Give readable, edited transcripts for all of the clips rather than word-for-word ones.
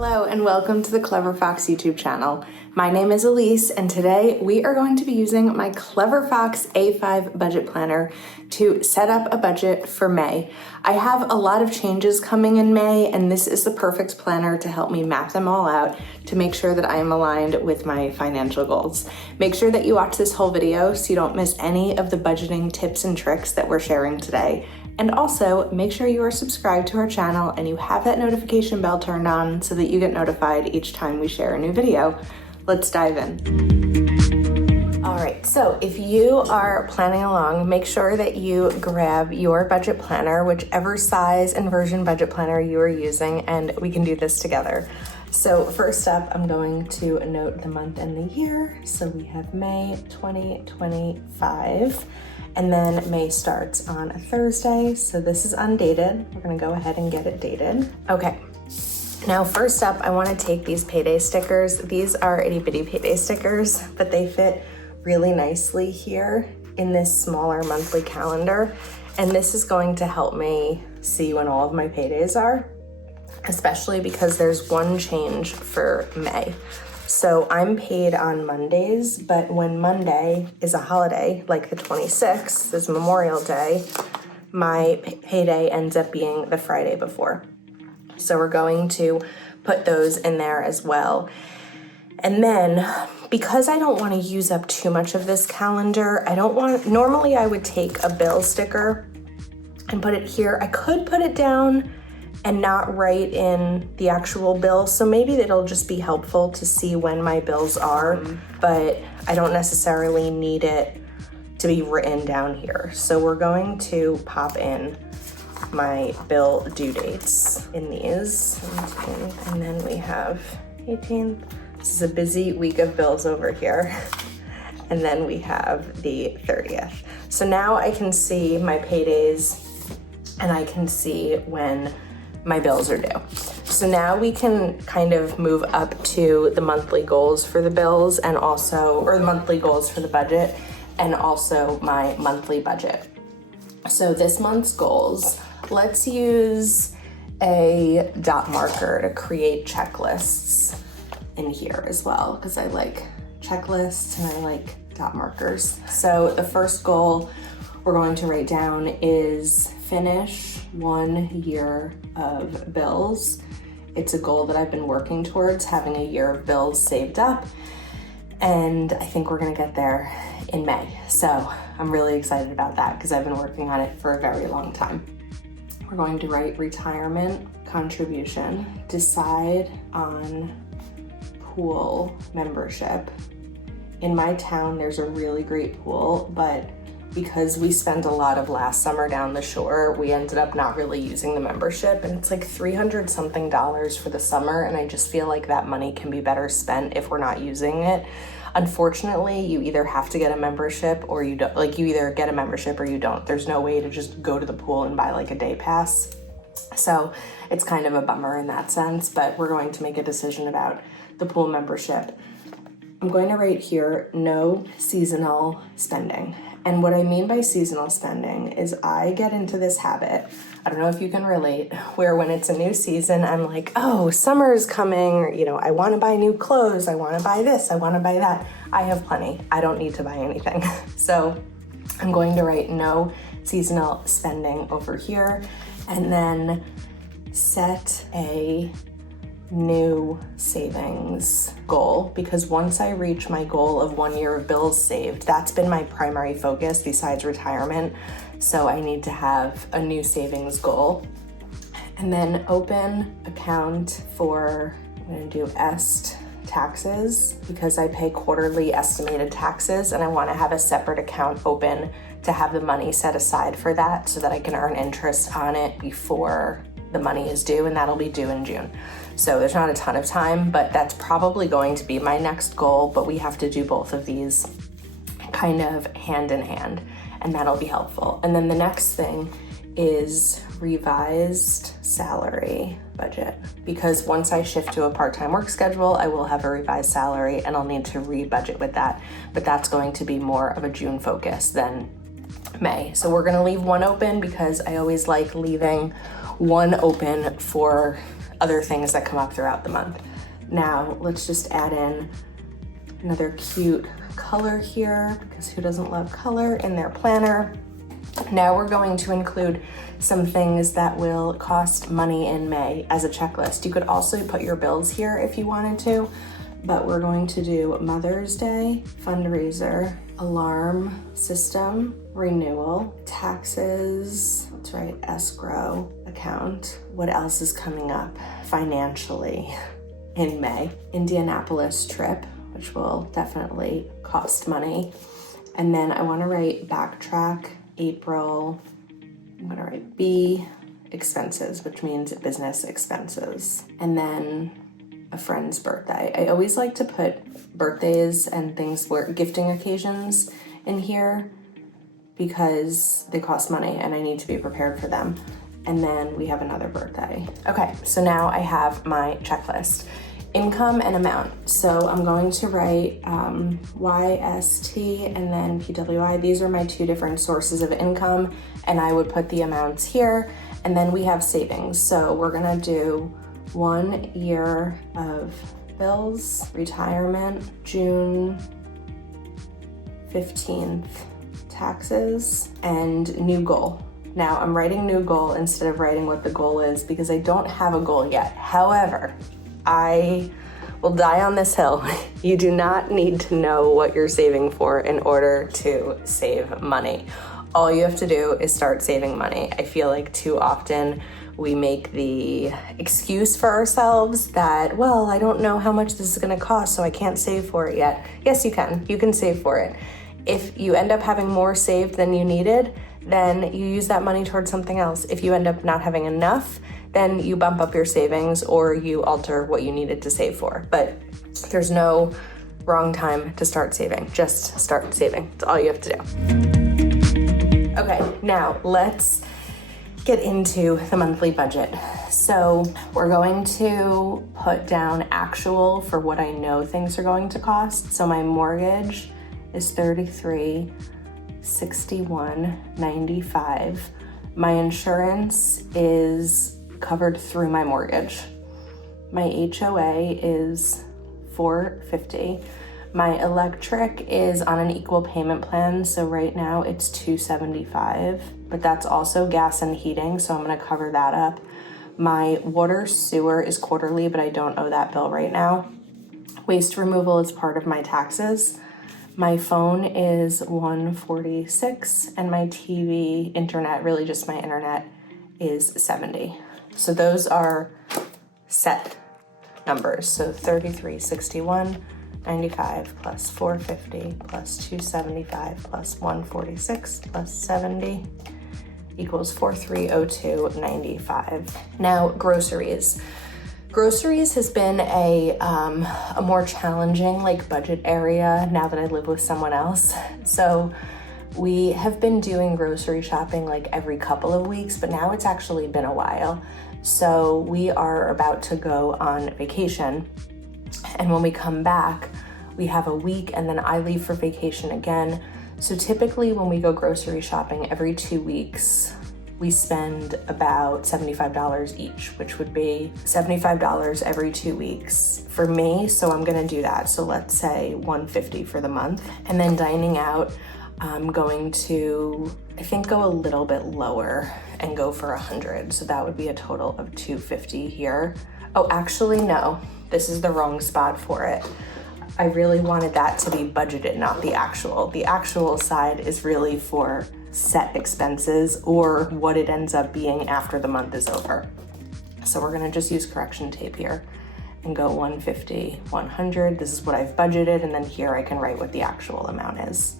Hello and welcome to the Clever Fox YouTube channel. My name is Ilysse and today we are going to be using my Clever Fox A5 budget planner to set up a budget for May. I have a lot of changes coming in May and this is the perfect planner to help me map them all out to make sure that I am aligned with my financial goals. Make sure that you watch this whole video so you don't miss any of the budgeting tips and tricks that we're sharing today. And also, make sure you are subscribed to our channel and you have that notification bell turned on so that you get notified each time we share a new video. Let's dive in. All right, so if you are planning along, make sure that you grab your budget planner, whichever size and version budget planner you are using, and we can do this together. So first up, I'm going to note the month and the year. So we have May 2025. And then May starts on a Thursday. So this is undated. We're gonna go ahead and get it dated. Okay, now first up, I wanna take these payday stickers. These are itty bitty payday stickers, but they fit really nicely here in this smaller monthly calendar. And this is going to help me see when all of my paydays are, especially because there's one change for May. So I'm paid on Mondays, but when Monday is a holiday, like the 26th is Memorial Day, my payday ends up being the Friday before. So we're going to put those in there as well. And then because I don't want to use up too much of this calendar, normally I would take a bill sticker and put it here. I could put it down and not write in the actual bill. So maybe it'll just be helpful to see when my bills are, but I don't necessarily need it to be written down here. So we're going to pop in my bill due dates in these. And then we have 18th. This is a busy week of bills over here. And then we have the 30th. So now I can see my paydays and I can see when my bills are due. So now we can kind of move up to the monthly goals for the bills and also, or the monthly goals for the budget and also my monthly budget. So this month's goals, let's use a dot marker to create checklists in here as well, because I like checklists and I like dot markers. So the first goal we're going to write down is finish 1 year of bills. It's a goal that I've been working towards, having a year of bills saved up, and I think we're gonna get there in May. So I'm really excited about that because I've been working on it for a very long time. We're going to write retirement contribution, decide on pool membership. In my town, there's a really great pool, but because we spent a lot of last summer down the shore, we ended up not really using the membership, and it's like $300 something for the summer, and I just feel like that money can be better spent if we're not using it. Unfortunately, you either have to get a membership or you don't. Like, you either get a membership or you don't. There's no way to just go to the pool and buy like a day pass. So it's kind of a bummer in that sense, but we're going to make a decision about the pool membership. I'm going to write here, no seasonal spending. And what I mean by seasonal spending is I get into this habit, I don't know if you can relate, where when it's a new season, I'm like, oh, summer's coming, or, you know, I want to buy new clothes, I want to buy this, I want to buy that. I have plenty. I don't need to buy anything. So I'm going to write no seasonal spending over here and then set a new savings goal, because once I reach my goal of 1 year of bills saved, that's been my primary focus besides retirement. So I need to have a new savings goal. And then open account for, I'm gonna do est taxes because I pay quarterly estimated taxes and I wanna have a separate account open to have the money set aside for that so that I can earn interest on it before the money is due, and that'll be due in June. So there's not a ton of time, but that's probably going to be my next goal, but we have to do both of these kind of hand in hand, and that'll be helpful. And then the next thing is revised salary budget, because once I shift to a part-time work schedule, I will have a revised salary and I'll need to re-budget with that, but that's going to be more of a June focus than May. So we're gonna leave one open because I always like leaving one open for other things that come up throughout the month. Now, let's just add in another cute color here, because who doesn't love color in their planner? Now we're going to include some things that will cost money in May as a checklist. You could also put your bills here if you wanted to, but we're going to do Mother's Day, fundraiser, alarm system, renewal, taxes, that's right, escrow account. What else is coming up financially in May? Indianapolis trip, which will definitely cost money. And then I want to write backtrack April. I'm going to write B, expenses, which means business expenses. And then a friend's birthday. I always like to put birthdays and things where gifting occasions in here because they cost money and I need to be prepared for them. And then we have another birthday. Okay, so now I have my checklist. Income and amount. So I'm going to write YST and then PWI. These are my two different sources of income, and I would put the amounts here. And then we have savings. So we're gonna do 1 year of bills, retirement, June 15th, taxes, and new goal. Now I'm writing new goal instead of writing what the goal is because I don't have a goal yet. However, I will die on this hill. You do not need to know what you're saving for in order to save money. All you have to do is start saving money. I feel like too often we make the excuse for ourselves that, well, I don't know how much this is gonna cost, so I can't save for it yet. Yes, you can. You can save for it. If you end up having more saved than you needed, then you use that money towards something else. If you end up not having enough, then you bump up your savings or you alter what you needed to save for. But there's no wrong time to start saving. Just start saving. That's all you have to do. Okay, now let's get into the monthly budget. So we're going to put down actual for what I know things are going to cost. So my mortgage is $33,61.95. My insurance is covered through my mortgage. My HOA is $450. My electric is on an equal payment plan, so right now it's $275, but that's also gas and heating, so I'm gonna cover that up. My water sewer is quarterly, but I don't owe that bill right now. Waste removal is part of my taxes. My phone is $146, and my TV, internet, really just my internet, is $70. So those are set numbers. So $33,61.95 plus $450 plus $275 plus $146 plus $70 equals $4,302.95. Now groceries. Groceries has been a more challenging budget area now that I live with someone else. So we have been doing grocery shopping every couple of weeks, but now it's actually been a while. So we are about to go on vacation. And when we come back, we have a week and then I leave for vacation again. So typically when we go grocery shopping every 2 weeks, we spend about $75 each, which would be $75 every 2 weeks for me. So I'm gonna do that. So let's say $150 for the month. And then dining out, I'm going to, I think, go a little bit lower and go for $100. So that would be a total of $250 here. Oh, actually, no, this is the wrong spot for it. I really wanted that to be budgeted, not the actual. The actual side is really for set expenses or what it ends up being after the month is over. So we're gonna just use correction tape here and go 150, 100. This is what I've budgeted, and then here I can write what the actual amount is.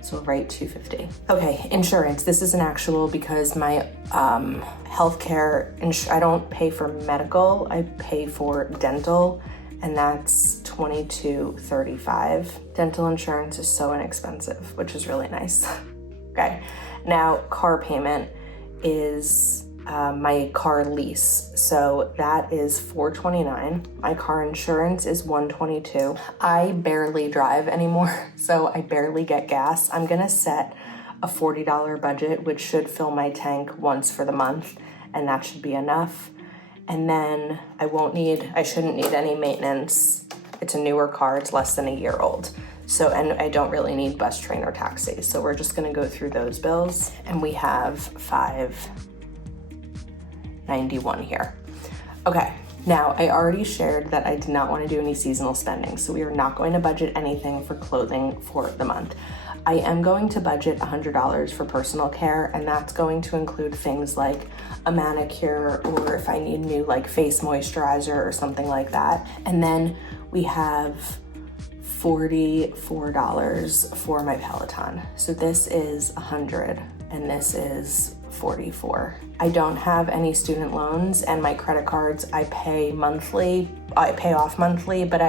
So we'll write 250. Okay, insurance. This is an actual because my healthcare, I don't pay for medical, I pay for dental, and that's $22.35. Dental insurance is so inexpensive, which is really nice. Okay, now car payment is my car lease. So that is $429. My car insurance is $122. I barely drive anymore, so I barely get gas. I'm gonna set a $40 budget, which should fill my tank once for the month, and that should be enough. And then I shouldn't need any maintenance. It's a newer car, it's less than a year old. So, and I don't really need bus, train, or taxi. So we're just gonna go through those bills, and we have $591 here. Okay, now I already shared that I did not wanna do any seasonal spending, so we are not going to budget anything for clothing for the month. I am going to budget $100 for personal care, and that's going to include things like a manicure, or if I need new like face moisturizer or something like that. And then we have $44 for my Peloton. So this is 100 and this is 44. I don't have any student loans, and my credit cards I pay off monthly, but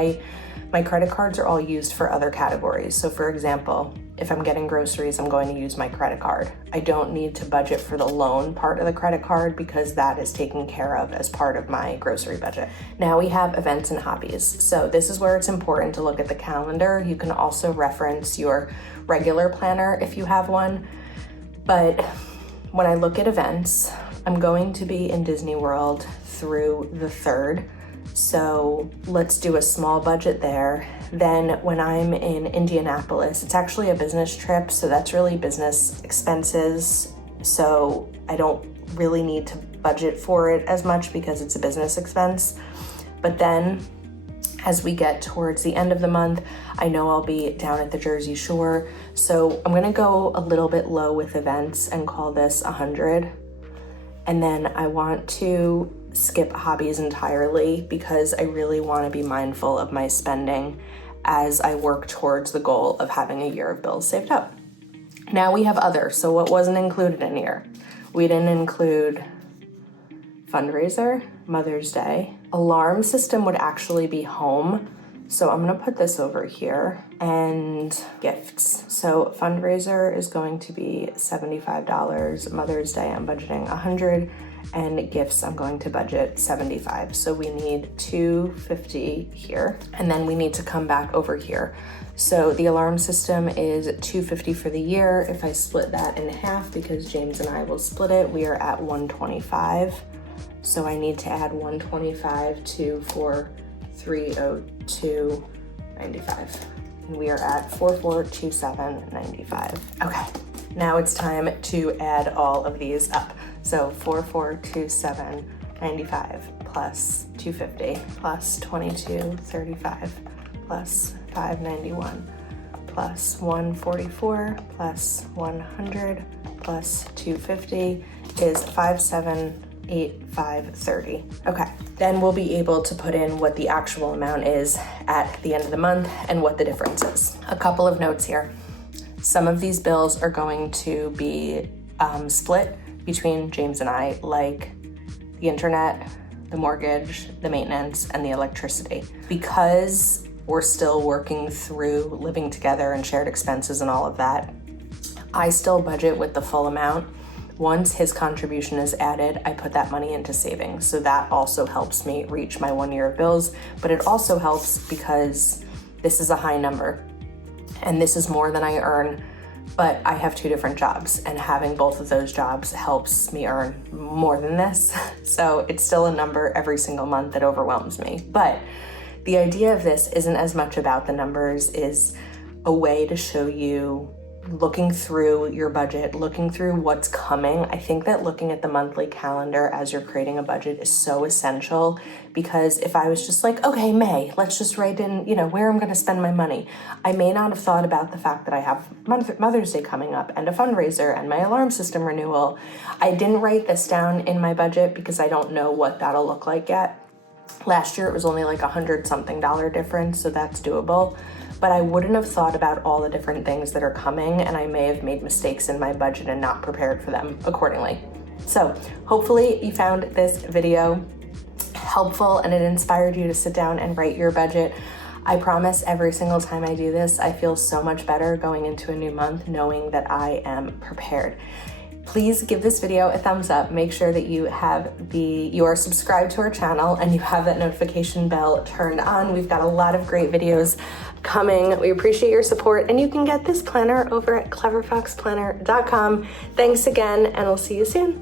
my credit cards are all used for other categories. So for example, if I'm getting groceries, I'm going to use my credit card. I don't need to budget for the loan part of the credit card because that is taken care of as part of my grocery budget. Now we have events and hobbies. So this is where it's important to look at the calendar. You can also reference your regular planner if you have one. But when I look at events, I'm going to be in Disney World through the 3rd. So let's do a small budget there. Then when I'm in Indianapolis, it's actually a business trip, so that's really business expenses. So I don't really need to budget for it as much because it's a business expense. But then as we get towards the end of the month, I know I'll be down at the Jersey Shore. So I'm gonna go a little bit low with events and call this 100. And then I want to skip hobbies entirely because I really want to be mindful of my spending as I work towards the goal of having a year of bills saved up. Now we have other. So what wasn't included in here? We didn't include fundraiser, Mother's Day. Alarm system would actually be home. So I'm gonna put this over here, and gifts. So fundraiser is going to be $75. Mother's Day, I'm budgeting 100, and gifts, I'm going to budget 75. So we need $250 here, and then we need to come back over here. So the alarm system is $250 for the year. If I split that in half, because James and I will split it, we are at $125. So I need to add $125 to 302.95, and we are at 4427.95. Okay, now it's time to add all of these up. So 4427.95 plus 250 plus 2235 plus 591 plus 144 plus 100 plus 250 is 578.530. Okay, then we'll be able to put in what the actual amount is at the end of the month and what the difference is. A couple of notes here. Some of these bills are going to be split between James and I, like the internet, the mortgage, the maintenance, and the electricity. Because we're still working through living together and shared expenses and all of that, I still budget with the full amount. Once his contribution is added, I put that money into savings. So that also helps me reach my 1 year of bills, but it also helps because this is a high number and this is more than I earn, but I have 2 different jobs, and having both of those jobs helps me earn more than this. So it's still a number every single month that overwhelms me. But the idea of this isn't as much about the numbers, is a way to show you looking through your budget, looking through what's coming. I think that looking at the monthly calendar as you're creating a budget is so essential, because if I was just like, okay, May, let's just write in, where I'm gonna spend my money, I may not have thought about the fact that I have Mother's Day coming up and a fundraiser and my alarm system renewal. I didn't write this down in my budget because I don't know what that'll look like yet. Last year it was only like $100-something difference, so that's doable. But I wouldn't have thought about all the different things that are coming, and I may have made mistakes in my budget and not prepared for them accordingly. So hopefully you found this video helpful and it inspired you to sit down and write your budget. I promise every single time I do this, I feel so much better going into a new month knowing that I am prepared. Please give this video a thumbs up. Make sure that you are subscribed to our channel and you have that notification bell turned on. We've got a lot of great videos coming. We appreciate your support, and you can get this planner over at cleverfoxplanner.com. Thanks again, and I'll see you soon.